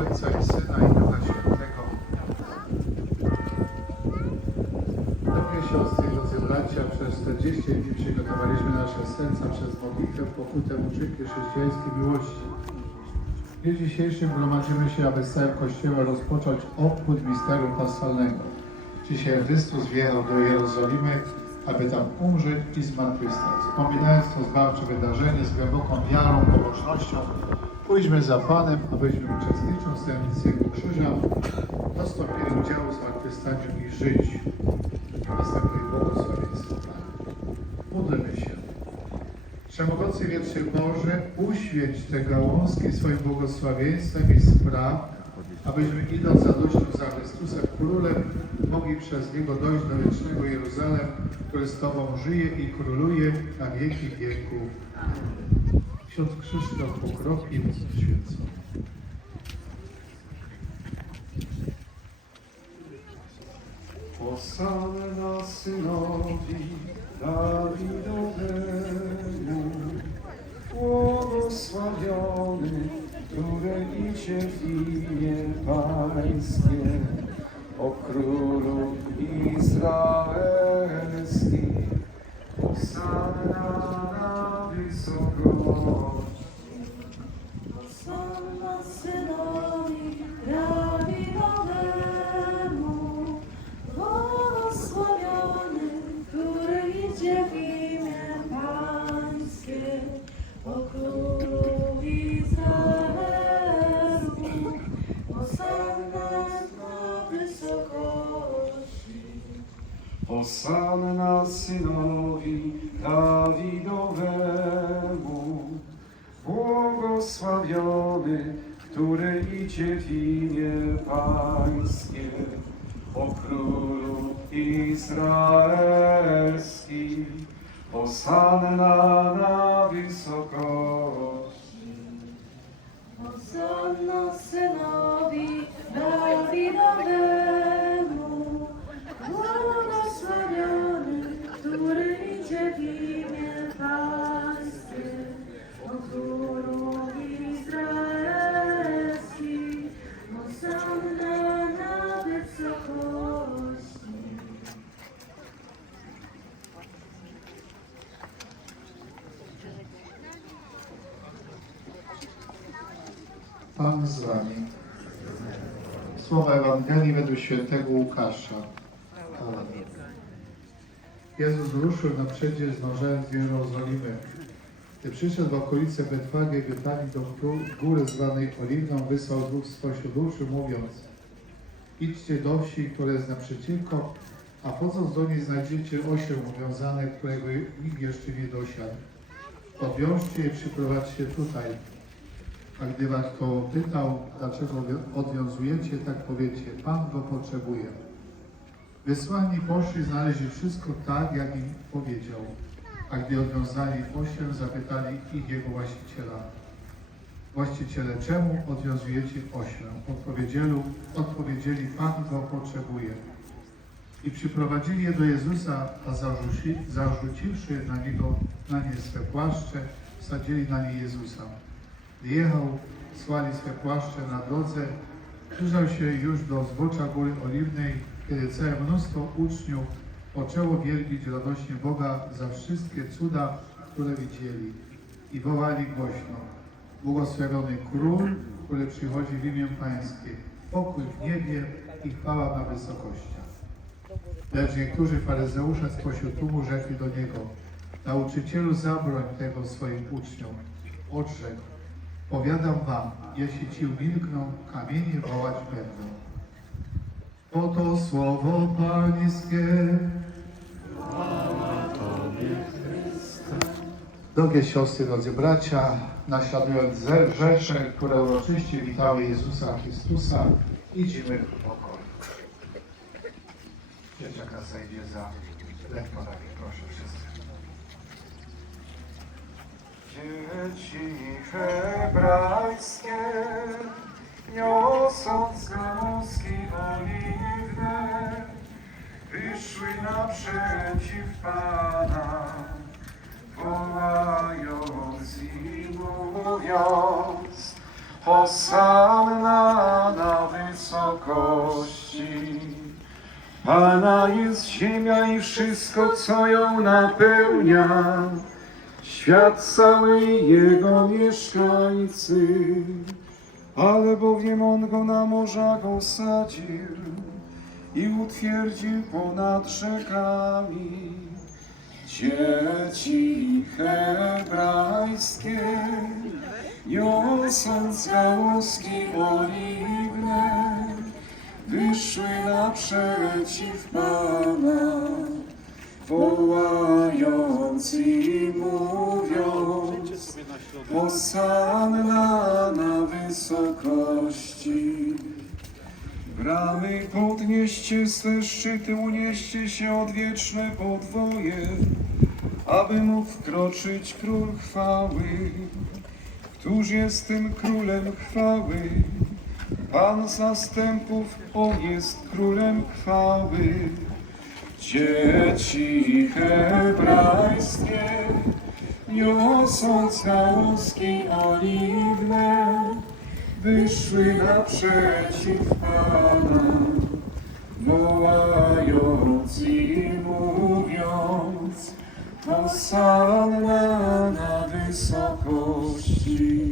Ojca i Syna i Ducha Świętego. Drogie siostry drodzy bracia, przez 40 dni przygotowaliśmy nasze serca przez modlitwę, pokutę, uczynki chrześcijańskiej miłości. W dniu dzisiejszym gromadzimy się, aby z całym Kościołem rozpocząć obchód misterium paschalnego. Dzisiaj Chrystus wjechał do Jerozolimy, aby tam umrzeć i zmartwychwstać. Wspominając to zbawcze wydarzenie z głęboką wiarą, pobożnością, pójdźmy za Panem, abyśmy uczestnicząc w tajemnicy Jego krzyża, dostąpili udziału w zmartwychwstaniu i życiu. Następuje błogosławieństwo Pana. Módlmy się. Wszechmogący Wieczny Boże, uświęć te gałązki swoim błogosławieństwem i spraw, abyśmy idąc za duszą za Chrystusem Królem, mogli przez Niego dojść do wiecznego Jeruzalem, który z Tobą żyje i króluje na wieki wieków. Ksiądz Krzysztof Pokropił, święcony. Hosanna synowi Dawidowemu, błogosławiony, który idzie w imię Pańskie, o Królu Izraelski. Hosanna na Hosanna synowi Dawidowemu, błogosławiony, który idzie w imię Pańskie, o Królu Izraelski. Hosanna na wysokości. Hosanna synowi Pan z Wami. Słowa Ewangelii według świętego Łukasza. Jezus ruszył na przedzie zdążając z Jerozolimy. Gdy przyszedł w okolice Betfagi i do gó- góry zwanej Oliwną, wysłał dwóch spośród uszy, mówiąc Idźcie do wsi, która jest naprzeciwko, a wchodząc do niej znajdziecie osioł uwiązane, którego nikt jeszcze nie dosiadł. Odwiążcie i przyprowadźcie tutaj. A gdy was kto pytał, dlaczego wi- odwiązujecie, tak powiecie, Pan go potrzebuje. Wysłani poszli, znaleźli wszystko tak, jak im powiedział. A gdy odwiązali osiem, zapytali ich jego właściciela. Właściciele, czemu odwiązujecie osiem? Odpowiedzieli, odpowiedzieli, Pan go potrzebuje. I przyprowadzili je do Jezusa, a zarzuci, zarzuciwszy na niego na nie swe płaszcze, wsadzili na nie Jezusa. Jechał, słali swe płaszcze na drodze, zbliżał się już do zbocza Góry Oliwnej, kiedy całe mnóstwo uczniów poczęło wielbić radośnie Boga za wszystkie cuda, które widzieli i wołali głośno. Błogosławiony Król, który przychodzi w imię Pańskie, pokój w niebie i chwała na wysokościach. Lecz niektórzy faryzeusze spośród tłumu rzekli do Niego, Nauczycielu zabroń tego swoim uczniom. Odrzekł, powiadam wam, jeśli ci umilkną, kamienie wołać będą. Oto słowo Pańskie. Drogie siostry, drodzy bracia, naśladując ze- rzesze, które uroczyście witały Jezusa Chrystusa, idziemy w pokoju. Dzieciaka zajdzie za lektorami, proszę Dzieci hebrajskie, niosąc gałązki oliwne, wyszły naprzeciw Pana, wołając i mówiąc, Hosanna wysokości. Pana jest ziemia i wszystko, co ją napełnia, świat cały jego mieszkańcy. Ale bowiem On go na morzach osadził i utwierdził ponad rzekami. Dzieci hebrajskie niosąc gałązki oliwne, wyszły naprzeciw Pana, wołając i mówiąc, Hosanna na wysokości. Bramy podnieście swe szczyty, unieście się odwieczne podwoje, aby mógł wkroczyć Król chwały. Któż jest tym Królem chwały? Pan zastępów, On jest Królem chwały. Dzieci hebrajskie, niosąc gałązki oliwne, wyszły naprzeciw Pana, wołając i mówiąc, Hosanna na wysokości.